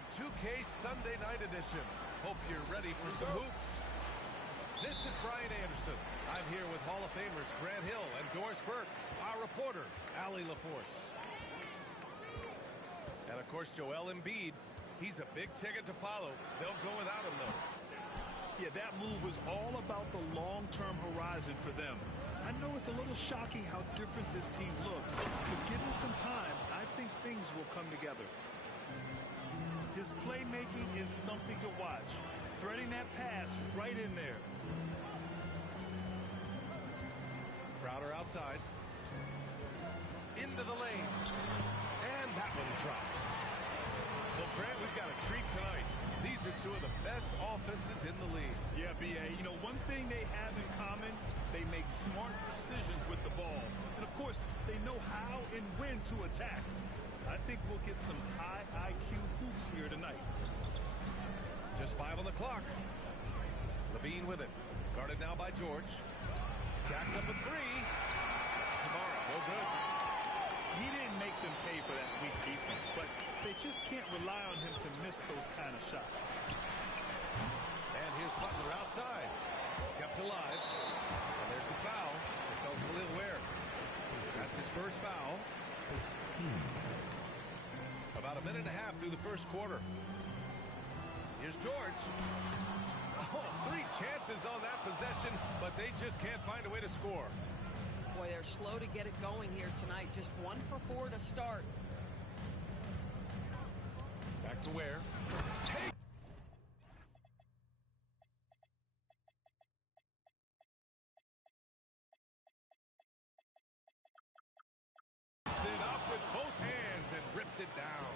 on 2K Sunday Night Edition. Hope you're ready for some hoops. This is Brian Anderson. I'm here with Hall of Famers Grant Hill and Doris Burke, our reporter, Allie LaForce. And, of course, Joel Embiid. He's a big ticket to follow. They'll go without him, though. Yeah, that move was all about the long-term horizon for them. I know it's a little shocking how different this team looks, but given some time, I think things will come together. His playmaking is something to watch. Threading that pass right in there. Crowder outside. Into the lane. And that one drops. Well, Grant, we've got a treat tonight. These are two of the best offenses in the league. Yeah, B.A., you know, one thing they have in common, they make smart decisions with the ball. And, of course, they know how and when to attack. I think we'll get some high IQ hoops here tonight. Just 5 on the clock. Levine with it. Guarded now by George. Jacks up a 3. Tomorrow, no good. He didn't make them pay for that weak defense, but they just can't rely on him to miss those kind of shots. And here's Butler outside. Kept alive. And there's the foul. It's on Khalil Ware. That's his first foul. About a minute and a half through the first quarter. Here's George. Oh, 3 chances on that possession, but they just can't find a way to score. Boy, they're slow to get it going here tonight. Just 1 for 4 to start. Back to Ware. Take. It up with both hands and rips it down.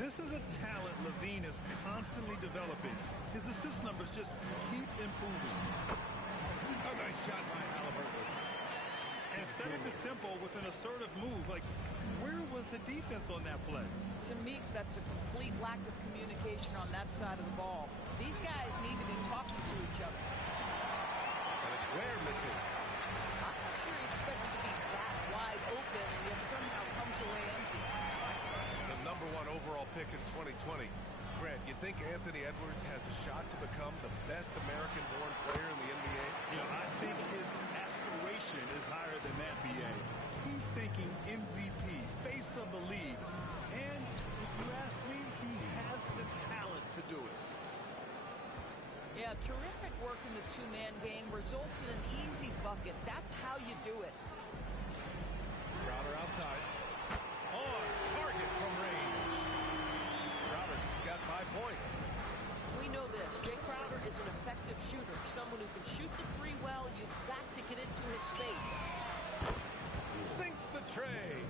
This is a talent Levine is constantly developing. His assist numbers just keep improving. A nice shot by Halliburton. And setting the tempo with an assertive move. Like, where was the defense on that play? To me, that's a complete lack of communication on that side of the ball. These guys need to be talking to each other. And it's Ware missing. I'm not sure he expected to be that wide open and yet somehow comes away empty. The #1 overall pick in 2020. Grant, you think Anthony Edwards has a shot to become the best American-born player in the NBA? You know, I think his aspiration is higher than that, B.A. He's thinking MVP, face of the league. And if you ask me, he has the talent to do it. Yeah, terrific work in the two-man game results in an easy bucket. That's how you do it. Crowder outside. On target from range. Crowder's got 5 points. We know this. Jay Crowder is an effective shooter. Someone who can shoot the 3 well. You've got to get into his space. Sinks the tray.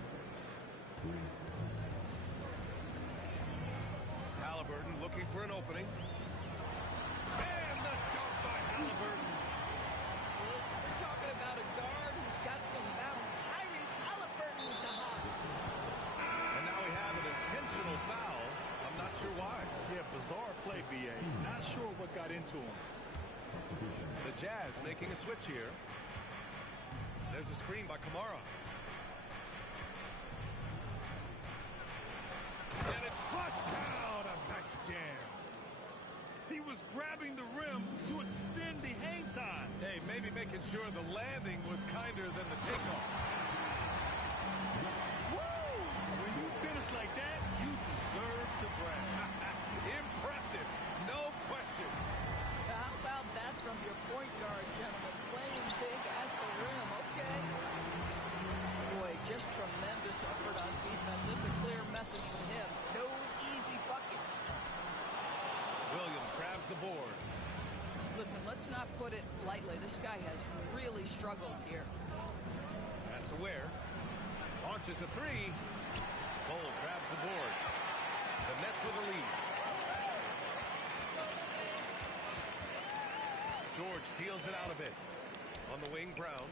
Halliburton looking for an opening. And the dunk by Halliburton. We're talking about a guard who's got some bounce. Tyrese Halliburton with the Hawks. And now we have an intentional foul. I'm not sure why. Yeah, bizarre play, B.A. Not sure what got into him. The Jazz making a switch here. There's a screen by Kamara. And it's flushed down. A nice jam. He was grabbing the rim to extend the hang time. Hey, maybe making sure the landing was kinder than the takeoff. Woo! When you finish like that, you deserve to brag. Impressive. No question. How about that from your point guard, gentlemen? Playing big at the rim. Okay. Boy, just tremendous effort on defense. That's a clear message from him. No easy buckets. Williams grabs the board. Listen, let's not put it lightly. This guy has really struggled here. Pass to Ware. Launches a 3. Cole grabs the board. The Nets with the lead. George feels it out a bit. On the wing, Brown.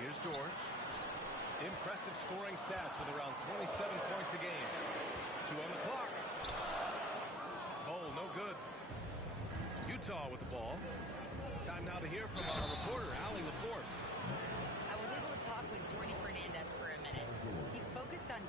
Here's George. Impressive scoring stats with around 27 points a game. 2 on the clock. Oh, no good. Utah with the ball. Time now to hear from our reporter, Allie LaForce. I was able to talk with Jordy Fernandez for a minute. He's focused on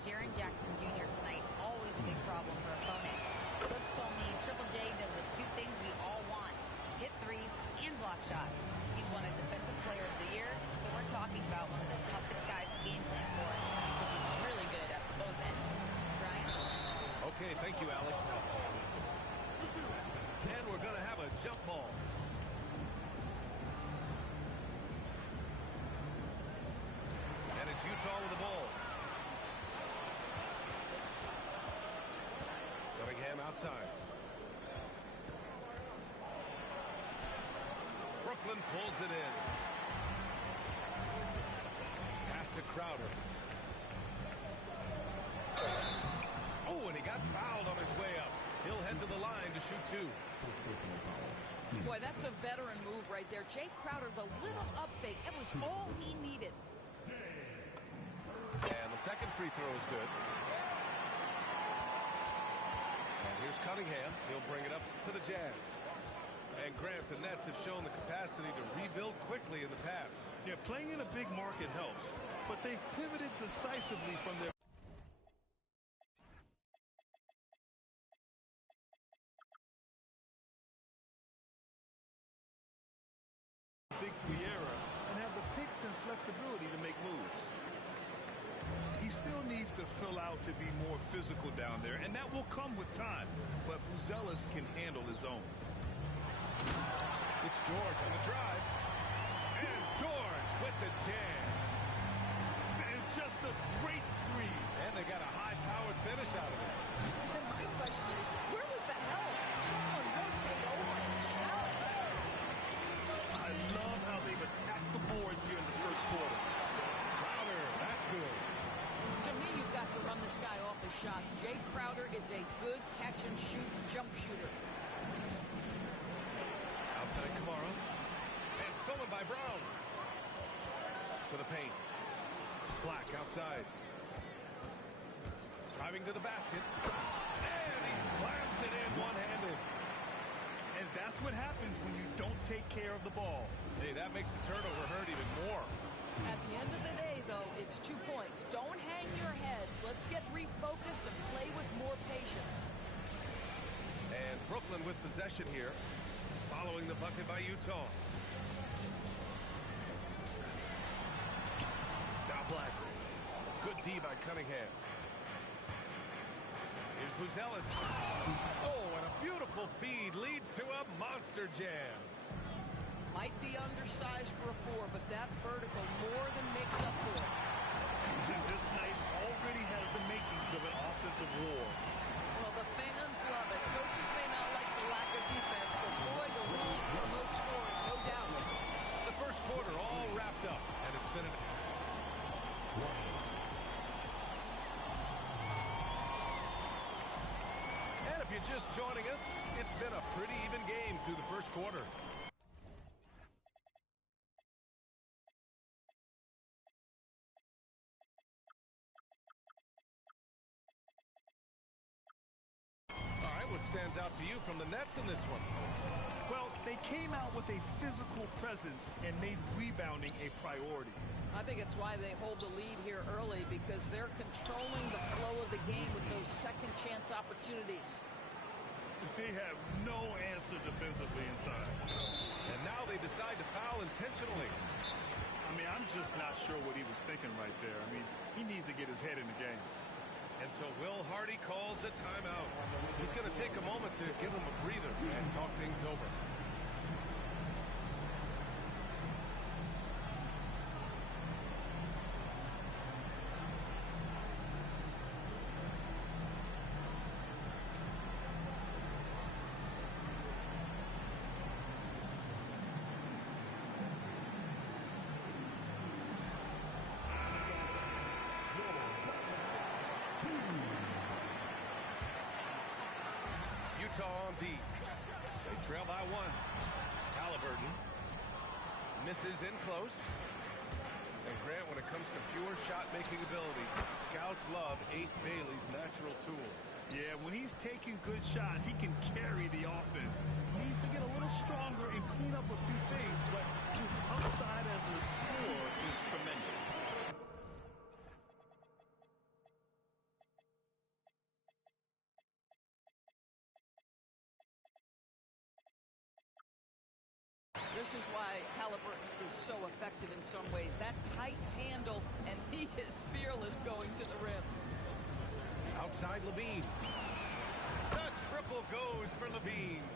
block shots. He's won a Defensive Player of the Year, so we're talking about one of the toughest guys to game plan for because he's really good at both ends. Brian? Okay, thank you, Alec. And we're going to have a jump ball. And it's Utah with the ball. Cunningham outside. Brooklyn pulls it in. Pass to Crowder. Oh, and he got fouled on his way up. He'll head to the line to shoot two. Boy, that's a veteran move right there. Jay Crowder, the little up fake, that was all he needed. And the second free throw is good. And here's Cunningham. He'll bring it up to the Jazz. And Grant, the Nets have shown the capacity to rebuild quickly in the past. Yeah, playing in a big market helps, but they've pivoted decisively from their big three era and have the picks and flexibility to make moves. He still needs to fill out to be more physical down there, and that will come with time. But Buzelis can handle his own. It's George on the drive. And George with the jam. And just a great screen. And they got a high-powered finish out of it. And my question is, where was the help? Someone rotate over and shout. I love how they've attacked the boards here in the first quarter. Crowder, that's good. To me, you've got to run this guy off his shots. Jay Crowder is a good catch-and-shoot jump shooter. Outside Kamara. And stolen by Brown. To the paint. Black outside. Driving to the basket. And he slams it in one-handed. And that's what happens when you don't take care of the ball. Hey, that makes the turnover hurt even more. At the end of the day, though, it's 2 points. Don't hang your heads. Let's get refocused and play with more patience. And Brooklyn with possession here. Following the bucket by Utah. Now Black. Good D by Cunningham. Here's Buzelis. Oh, and a beautiful feed leads to a monster jam. Might be undersized for a 4, but that vertical more than makes up for it. And this night already has the makings of an offensive war. Well, the fans love it. Coaches may not like the lack of defense, but boy, the rules promote scoring, no doubt. The first quarter all wrapped up, and it's been an... And if you're just joining us, it's been a pretty even game through the first quarter. All right, what stands out to you from the Nets in this one? Well, they came out with a physical presence and made rebounding a priority. I think it's why they hold the lead here early, because they're controlling the flow of the game with those second chance opportunities. They have no answer defensively inside. And now they decide to foul intentionally. I mean, I'm just not sure what he was thinking right there. I mean, he needs to get his head in the game. And so Will Hardy calls a timeout. He's going to take a moment to give him a breather and talk things over. Utah on D. They trail by 1. Halliburton misses in close. And Grant, when it comes to pure shot-making ability, scouts love Ace Bailey's natural tools. Yeah, when he's taking good shots, he can carry the offense. He needs to get a little stronger and clean up a few things, but his upside as a scorer is tremendous. This this is why Halliburton is so effective in some ways. That tight handle, and he is fearless going to the rim. Outside Levine. The triple goes for Levine.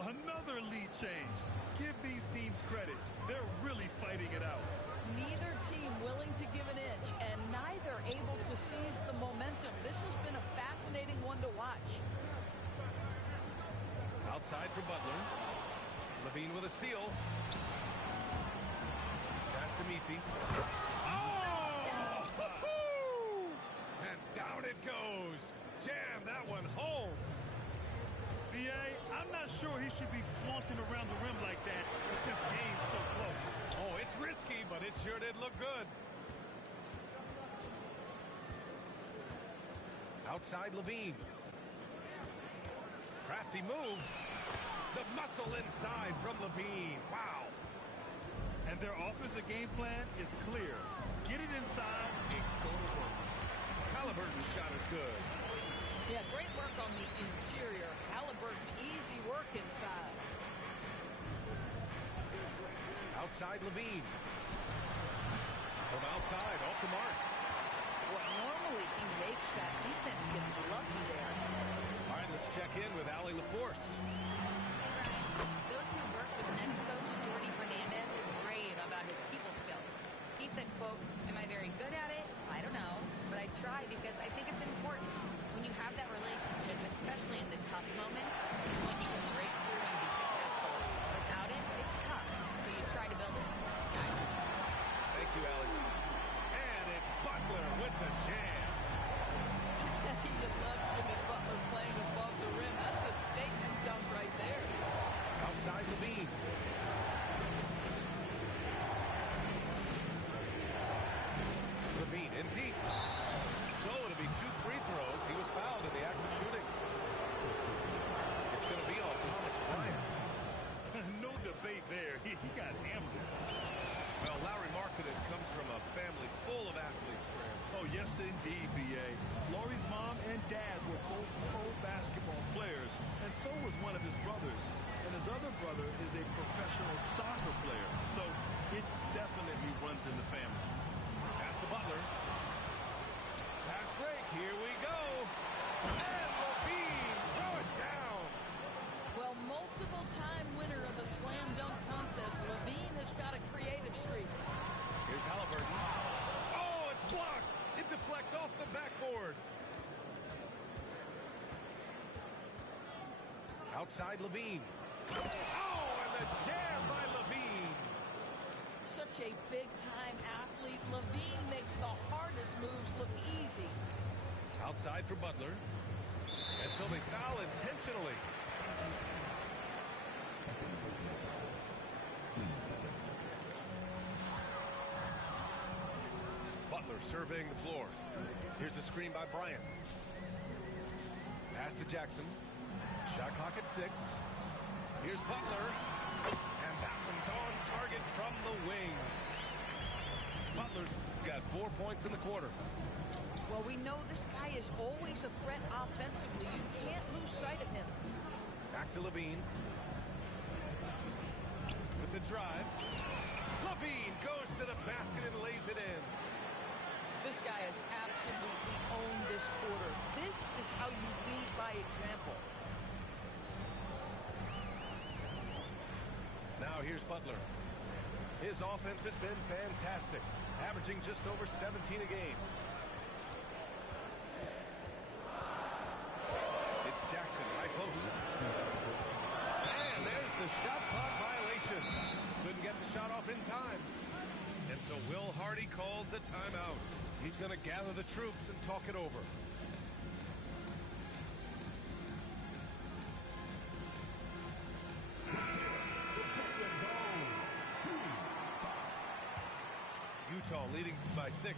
Another lead change. Give these teams credit. They're really fighting it out. Neither team willing to give an inch, and neither able to seize the momentum. This has been a fascinating one to watch. Outside for Butler. Levine with a steal. Pass to Messi. Oh! And down it goes. Jam that one home. BA, I'm not sure he should be flaunting around the rim like that with this game so close. Oh, it's risky, but it sure did look good. Outside Levine. Crafty move. The muscle inside from Levine. Wow. And their offensive game plan is clear. Get it inside and go to work. Halliburton's shot is good. Yeah, great work on the interior. Halliburton, easy work inside. Outside Levine. From outside, off the mark. Well, normally he makes that. Defense gets lucky there. All right, let's check in with Allie LaForce. Hey, Ryan. Those who work with Nets coach Jordy Fernandez rave about his people skills. He said, quote, "Am I very good at it? I don't know, but I try because I think it's important. When you have that relationship, especially in the tough moments, is when you can break through and be successful. Without it, it's tough, so you try to build it." Thank you, Allie. And it's Butler with the jam. You love Jimmy Butler playing above the rim. That's a statement dunk right there. Outside Levine. Levine in deep. So it'll be 2 free throws. He was fouled in the act of shooting. It's going to be on Thomas Bryant. No debate there. He got hammered. Well, Larry Markkinen comes from a family full of athletes, Graham. Oh, yes, indeed, B.A. Laurie's mom and dad were both pro basketball players, and so was one of his brothers. And his other brother is a professional soccer player, so it definitely runs in the family. Pass to Butler. Pass break. Here we go. And Levine throw it down. Well, multiple-time winner of the slam dunk contest, Levine has got a creative streak. Here's Halliburton. Oh, it's blocked. It deflects off the backboard. Outside Levine. Oh, and the jam by Levine. Such a big-time athlete. Levine makes the hardest moves look easy. Outside for Butler. And so they foul intentionally. Butler surveying the floor. Here's the screen by Bryant. Pass to Jackson. Shot clock at 6. Here's Butler. And that one's on target from the wing. Butler's got 4 points in the quarter. Well, we know this guy is always a threat offensively. You can't lose sight of him. Back to Levine. With the drive. Levine goes to the basket and lays it in. This guy has absolutely owned this quarter. This is how you lead by example. Now here's Butler. His offense has been fantastic, averaging just over 17 a game. It's Jackson, right post. And there's the shot clock violation. Couldn't get the shot off in time. And so Will Hardy calls the timeout. He's going to gather the troops and talk it over. Utah leading by 6.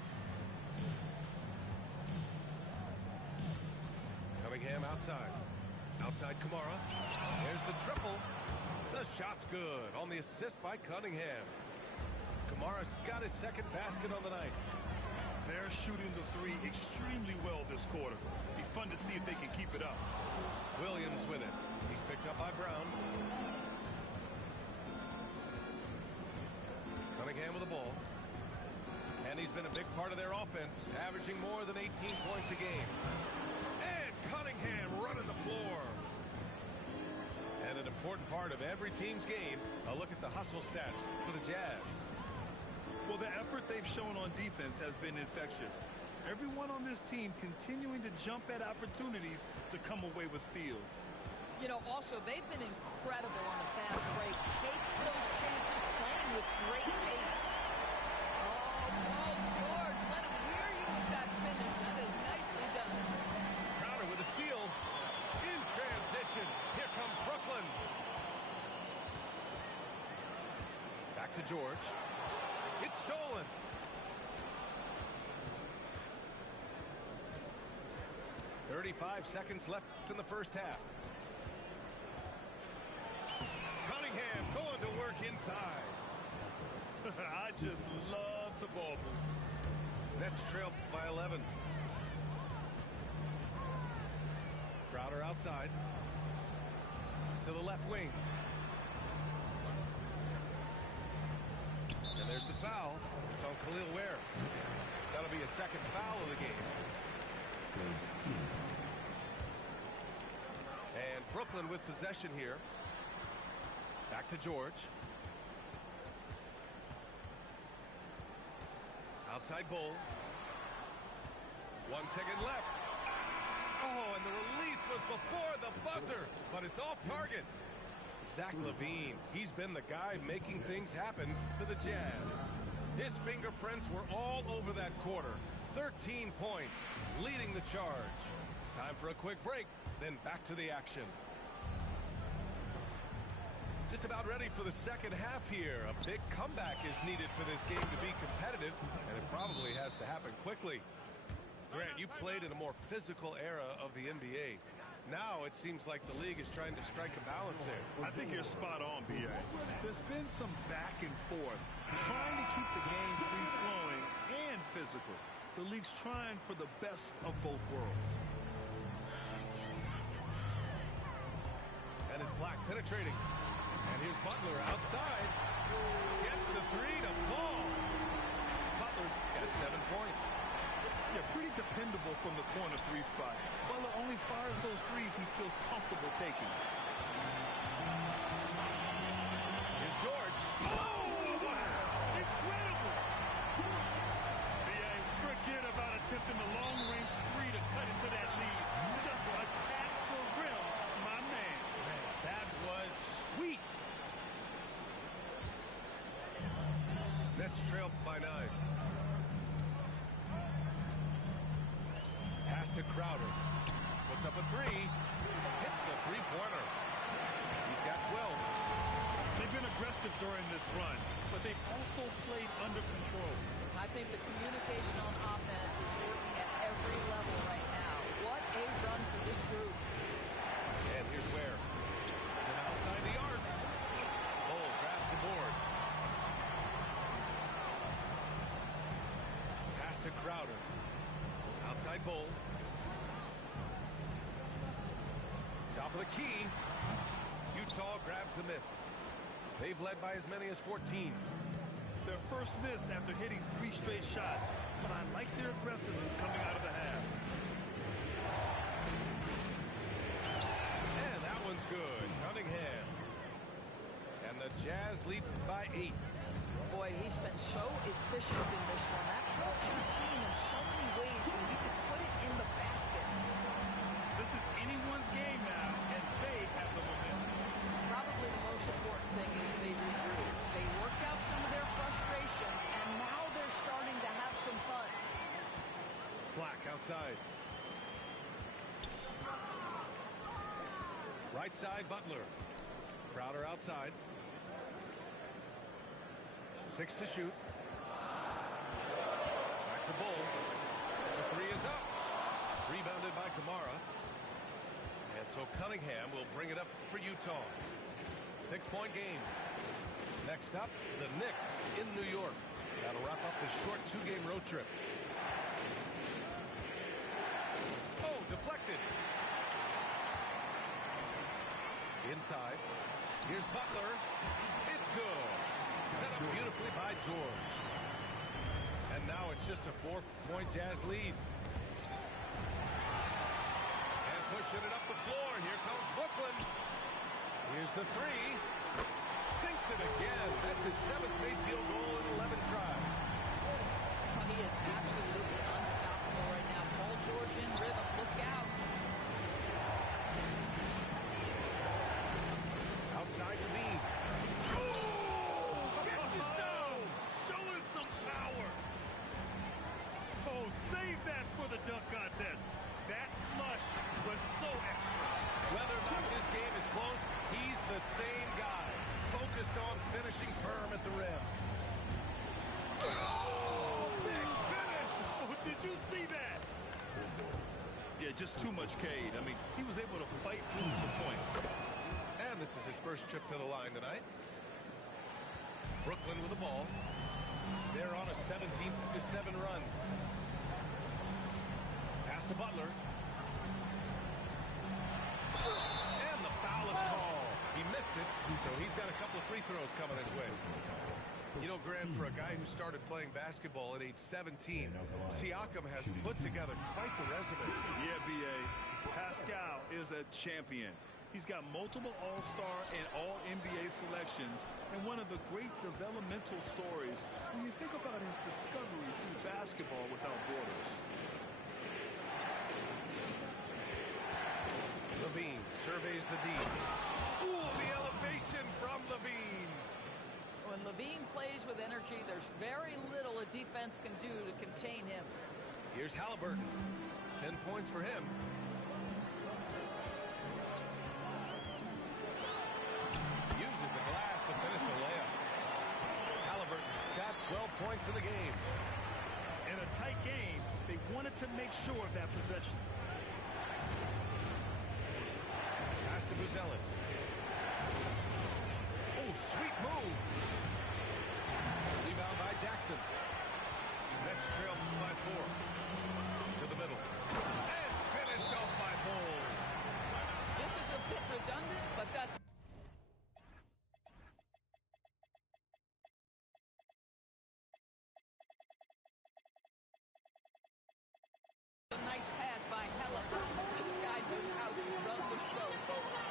Cunningham outside. Outside Kamara. There's the triple. The shot's good on the assist by Cunningham. Kamara's got his second basket on the night. They're shooting the 3 extremely well this quarter. Be fun to see if they can keep it up. Williams with it. He's picked up by Brown. And he's been a big part of their offense, averaging more than 18 points a game. And Cunningham running the floor. And an important part of every team's game, a look at the hustle stats for the Jazz. Well, the effort they've shown on defense has been infectious. Everyone on this team continuing to jump at opportunities to come away with steals. You know, also, they've been incredible on the fast break. Take those chances, playing with great pace. Oh, Paul George, let him hear you with that finish. That is nicely done. Crowder with a steal. In transition, here comes Brooklyn. Back to George. It's stolen. "35 seconds left in the first half. Cunningham going to work inside. I just love the ball move. Nets trail by 11. Crowder outside. To the left wing. And there's the foul. It's on Khalil Ware. That'll be a second foul of the game. And Brooklyn with possession here. Back to George. Outside Bull. 1 second left. Oh, and the release was before the buzzer, but it's off target. Zach LaVine, he's been the guy making things happen for the Jazz. His fingerprints were all over that quarter. 13 points, leading the charge. Time for a quick break, then back to the action. Just about ready for the second half here. A big comeback is needed for this game to be competitive, and it probably has to happen quickly. Grant, you played in a more physical era of the NBA. Now it seems like the league is trying to strike a balance here. I think you're spot on, B.A. There's been some back and forth, trying to keep the game free-flowing and physical. The league's trying for the best of both worlds. And it's Black penetrating. And here's Butler outside. Gets the three to fall. Butler's got 7 points. Yeah, pretty dependable from the corner three spot. Butler only fires those threes he feels comfortable taking. Here's George. Oh, wow! Incredible! B.A., forget about attempting the long-range three to cut into that lead. Just attack the rim, my man. That was sweet. Nets trail by 9. Pass to Crowder. Puts up a three. Hits a three-pointer. He's got 12. They've been aggressive during this run, but they've also played under control. I think the communication on offense is working at every level right now. What a run for this group. And here's Ware. From outside the arc. Bull grabs the board. Pass to Crowder. Outside Bull. Top of the key. Utah grabs the miss. They've led by as many as 14. Their first miss after hitting 3 straight shots, but I like their aggressiveness coming out of the half. And that one's good. Cunningham. And the Jazz lead by 8. Boy, he's been so efficient in this one. That helps your team in so many ways when you can put it in the basket. This is anyone's game now, and they have the momentum. Probably the most important thing is they regroup. They worked out some of their frustrations, and now they're starting to have some fun. Black outside. Right side, Butler. Crowder outside. 6 to shoot. Back to Bull. The three is up. Rebounded by Kamara. And so Cunningham will bring it up for Utah. 6-point game. Next up, the Knicks in New York. That'll wrap up the short 2-game road trip. Oh, deflected. Inside. Here's Butler. It's good. Set up beautifully by George. And now it's just a 4-point Jazz lead. And pushing it up the floor. Here comes Brooklyn. Here's the three. Sinks it again. That's his 7th made field goal in 11 tries. He is absolutely unstoppable right now. Paul George in rhythm. Look out. Outside Levine. Oh, gets it down. Show us some power. Oh, save that for the dunk contest. That flush was so extra. Whether or not this game is close, he's the same guy. Focused on finishing firm at the rim. Oh, big finish! Oh, did you see that? Yeah, just too much CADE. I mean, he was able to fight through the points. And this is his first trip to the line tonight. Brooklyn with the ball. They're on a 17-7 run. Pass to Butler. And the foul is called. He missed it, so he's got a couple of free throws coming his way. You know, Grant, for a guy who started playing basketball at age 17, Siakam has put together quite the resume. Yeah, B.A. Pascal is a champion. He's got multiple All-Star and All-NBA selections, and one of the great developmental stories when you think about his discovery through basketball without borders. Levine surveys the D. Ooh, the elevation from Levine. When Levine plays with energy, there's very little a defense can do to contain him. Here's Halliburton. 10 points for him. Uses the glass to finish the layup. Halliburton got 12 points in the game. In a tight game, they wanted to make sure of that possession. Pass to Buzelis. Oh, sweet move. Rebound by Jackson. Nets trail by 4. To the middle. And finished off by Bull. This is a bit redundant, but that's a nice pass by Halliburton. This guy knows how to run the show, folks.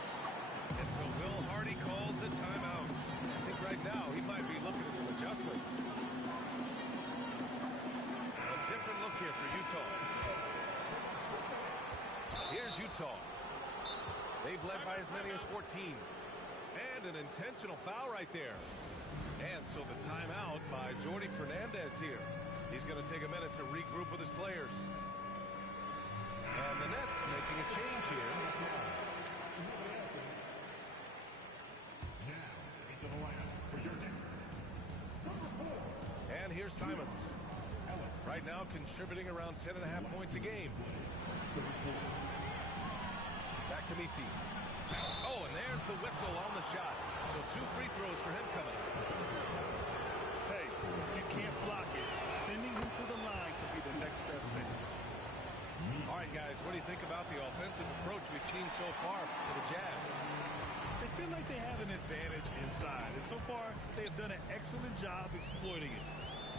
And so Will Hardy calls the timeout. I think right now he might be looking at some adjustments. A different look here for Utah. Here's Utah. They've led by as many as 14. And an intentional foul right there. And so the timeout by Jordi Fernandez here. He's going to take a minute to regroup with his players. And the Nets making a change here. And here's Simons. Right now contributing around 10.5 points a game. Back to Misi. Oh, and there's the whistle on the shot. So 2 free throws for him coming up. Hey, you can't block it. Sending him to the line could be the next best thing. All right, guys, what do you think about the offensive approach we've seen so far for the Jazz? They feel like they have an advantage inside, and so far they have done an excellent job exploiting it.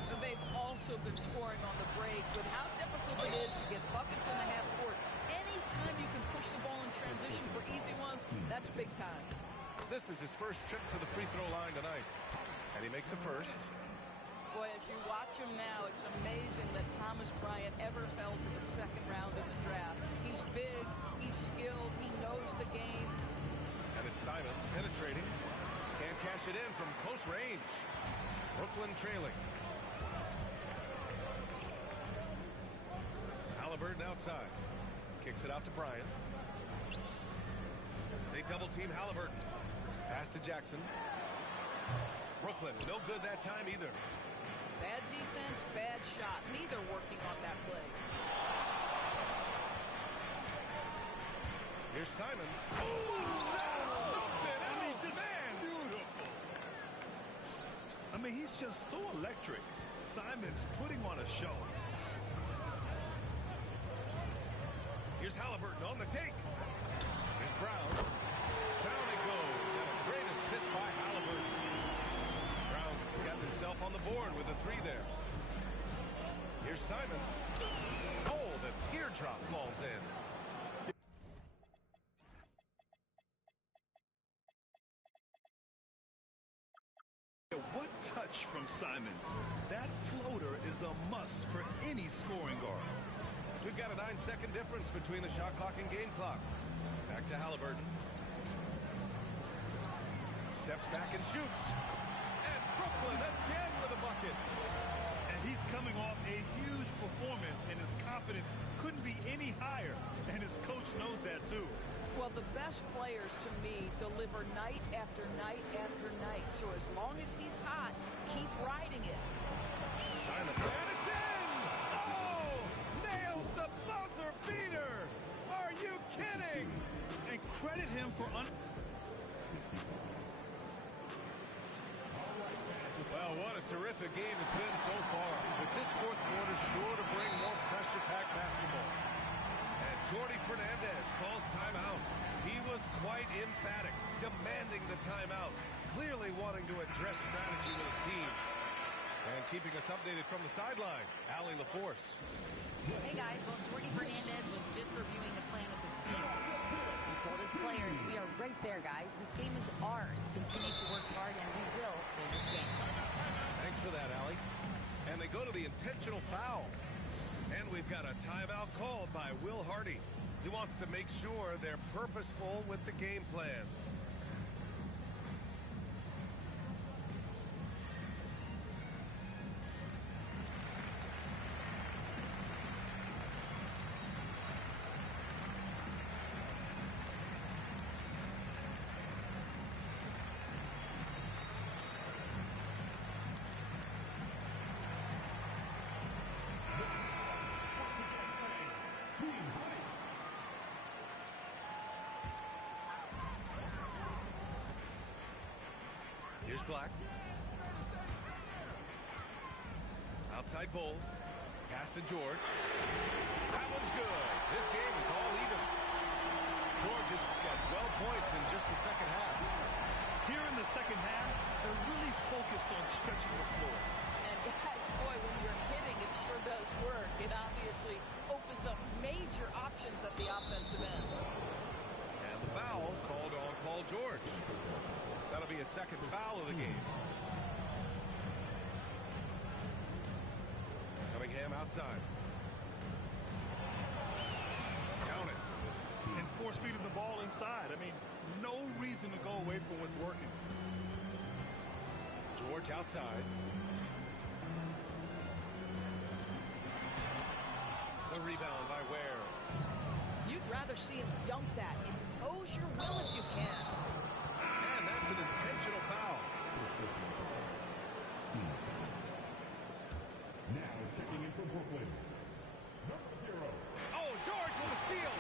And they've also been scoring on the break with how difficult it is to get buckets in the half court. Anytime you can push the ball in transition for easy ones, that's big time. This is his first trip to the free throw line tonight. And he makes the first. Boy, as you watch him now, it's amazing that Thomas Bryant ever fell to the second round in the draft. He's big, he's skilled, he knows the game. And it's Simons penetrating. Can't cash it in from close range. Brooklyn trailing. Halliburton outside. Kicks it out to Bryant. They double team Halliburton. Pass to Jackson. Brooklyn, no good that time either. Bad defense, bad shot. Neither working on that play. Here's Simons. Oh, that's something else, just man. Beautiful. I mean, he's just so electric. Simons putting on a show. Here's Halliburton on the take. Here's Brown. Down it goes. And a great assist by Halliburton. Brown's got himself on the board with a 3 there. Here's Simons. Oh, the teardrop falls in. What touch from Simons. That floater is a must for any scoring guard. We've got a 9-second difference between the shot clock and game clock. Back to Halliburton. Steps back and shoots. And Brooklyn again with a bucket. And he's coming off a huge performance, and his confidence couldn't be any higher. And his coach knows that, too. Well, the best players, to me, deliver night after night after night. So as long as he's hot, keep riding it. Simon. And it's in! Oh! Nails the buzzer beater! Are you kidding? And credit him for Well, what a terrific game it's been so far. With this fourth quarter sure to bring more pressure-packed basketball. And Jordi Fernandez calls timeout. He was quite emphatic, demanding the timeout, clearly wanting to address strategy with his team. And keeping us updated from the sideline, Allie LaForce. Hey guys, well, Jordi Fernandez was just reviewing the plan with his team. He told his players, we are right there, guys. This game is ours. Continue to work hard, and we will win this game. Thanks for that, Allie. And they go to the intentional foul. And we've got a timeout called by Will Hardy. He wants to make sure they're purposeful with the game plan. Here's Black. Outside Bull. Pass to George. That one's good. This game is all even. George has got 12 points in just the second half. Here in the second half, they're really focused on stretching the floor. And guys, boy, when you're hitting, it sure does work. It obviously opens up major options at the offensive end. And the foul called on Paul George. That'll be a second foul of the game. Cunningham outside. Count it. And force feeding the ball inside. I mean, no reason to go away from what's working. George outside. The rebound by Ware. You'd rather see him dunk that. Impose your will if you can. And that's an intentional foul. Now checking in for Brooklyn, number 0. Oh, George with a steal.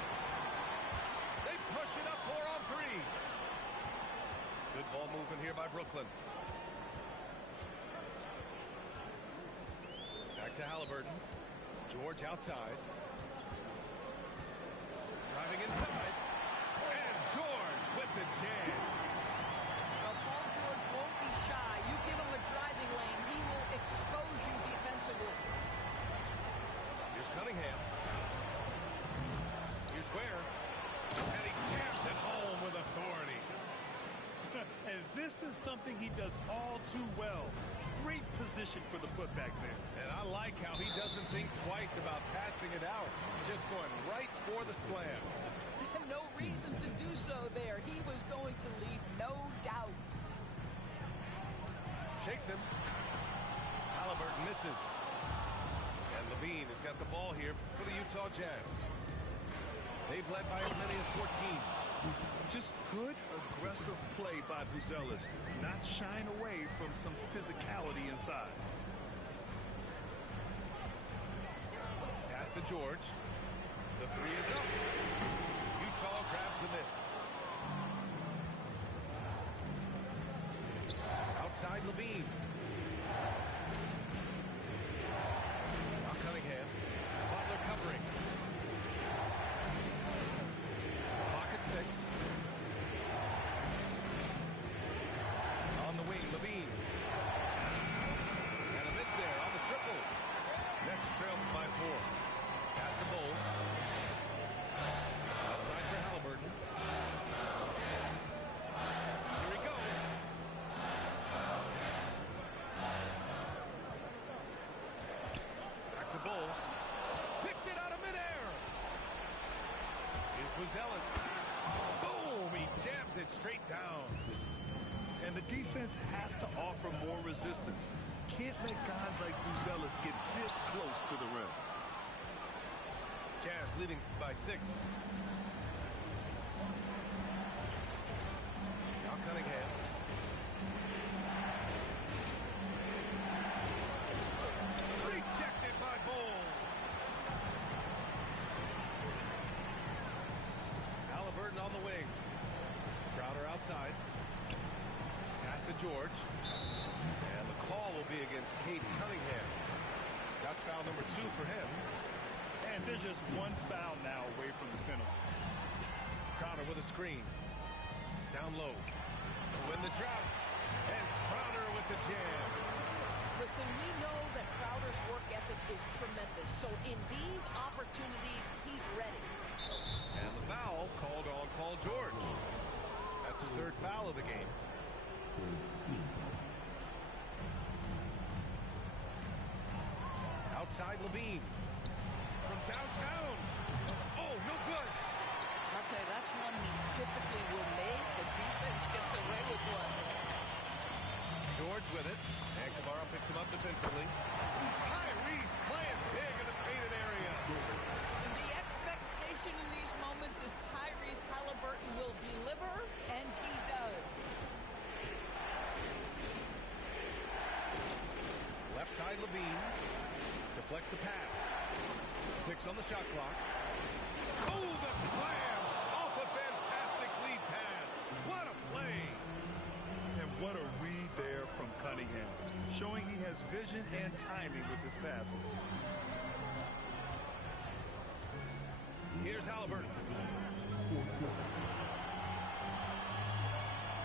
They push it up 4 on 3. Good ball movement here by Brooklyn. Back to Halliburton. George outside. Driving inside. And George with the jam. Well, Paul George won't be shy. You give him a driving lane, he will expose you defensively. Here's Cunningham. Here's Ware. And he jams it home with authority. And this is something he does all too well. Great position for the putback there. And I like how he doesn't think twice about passing it out. Just going right for the slam. No reason to do so there. He was going to leave, no doubt. Shakes him. Halliburton misses. And Levine has got the ball here for the Utah Jazz. They've led by as many as 14. Just good, aggressive play by Buzelis. Not shying away from some physicality inside. Pass to George. The three is up. Utah grabs the miss. Outside Levine. Now Cunningham. Butler covering. Clock at 6. On the wing, Levine. And a miss there on the triple. Next trail Buzelis. Boom! He jams it straight down. And the defense has to offer more resistance. Can't let guys like Buzelis get this close to the rim. Jazz leading by 6. Now Cunningham. Rejected by Bull. Halliburton on the wing. Crowder outside. Pass to George. And the call will be against CADE Cunningham. That's foul number 2 for him. And there's just one foul now away from the penalty. Crowder with a screen. Down low. To win the drought. And Crowder with the jam. Listen, we know that Crowder's work ethic is tremendous. So in these opportunities, he's ready. And the foul called on Paul George. That's his 3rd foul of the game. Outside Levine. From downtown. Oh, no good. I'll tell you, that's one he typically will make. The defense gets away with one. George with it. And Kamara picks him up defensively. Tyrese playing big in the painted area. The expectation in these moments is Tyrese Halliburton will deliver, and he does. Left side Levine. Deflects the pass. 6 on the shot clock. Oh, the slam! Off a fantastic lead pass. What a play! And what a read there from Cunningham, showing he has vision and timing with his passes. Here's Halliburton.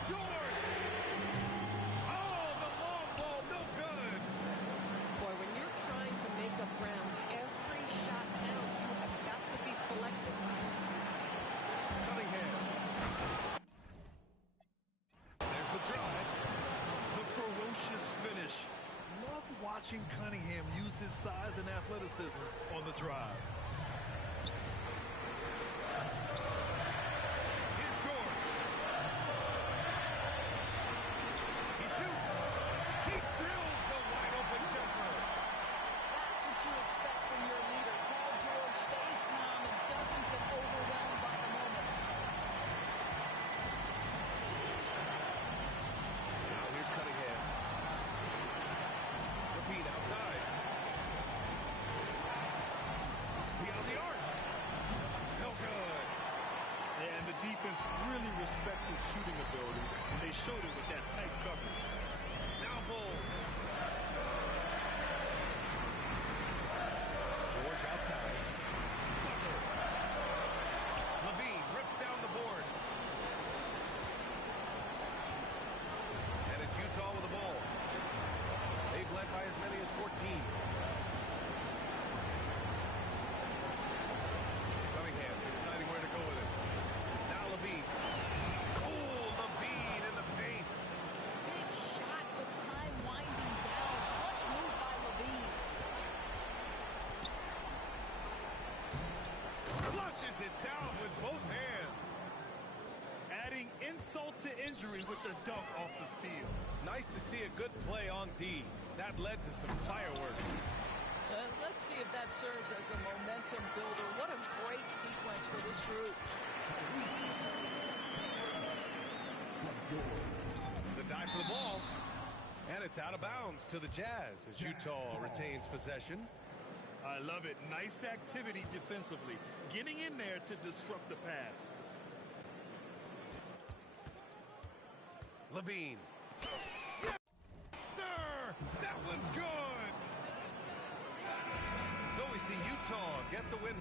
George! Oh, the long ball, no good! Boy, when you're trying to make up ground, every shot counts. You have got to be selective. Cunningham. There's the drive. The ferocious finish. Love watching Cunningham use his size and athleticism on the drive. Here's George. He shoots. He drills the wide open jumper. That's what you expect from your leader. Paul George stays calm and doesn't get overwhelmed by the moment. Now here's Cunningham. Levine outside. Beyond the arc. No good. And the defense really respects his shooting ability, and they showed it with that tight coverage. Now Bull. George outside. Butler. Levine rips down the board. And it's Utah with the ball. They've led by as many as 14. Cunningham deciding where to go with it. Now Levine. Oh, Levine in the paint. Big shot with time winding down. Clutch move by Levine. Flushes it down with both hands. Adding insult to injury with the dunk off the steal. Nice to see a good play on D. That led to some fireworks. Let's see if that serves as a momentum builder. What a great sequence for this group. The dive for the ball. And it's out of bounds to the Jazz as Utah retains possession. I love it. Nice activity defensively. Getting in there to disrupt the pass. Levine. Yes, sir! That one's good! So we see Utah get the win.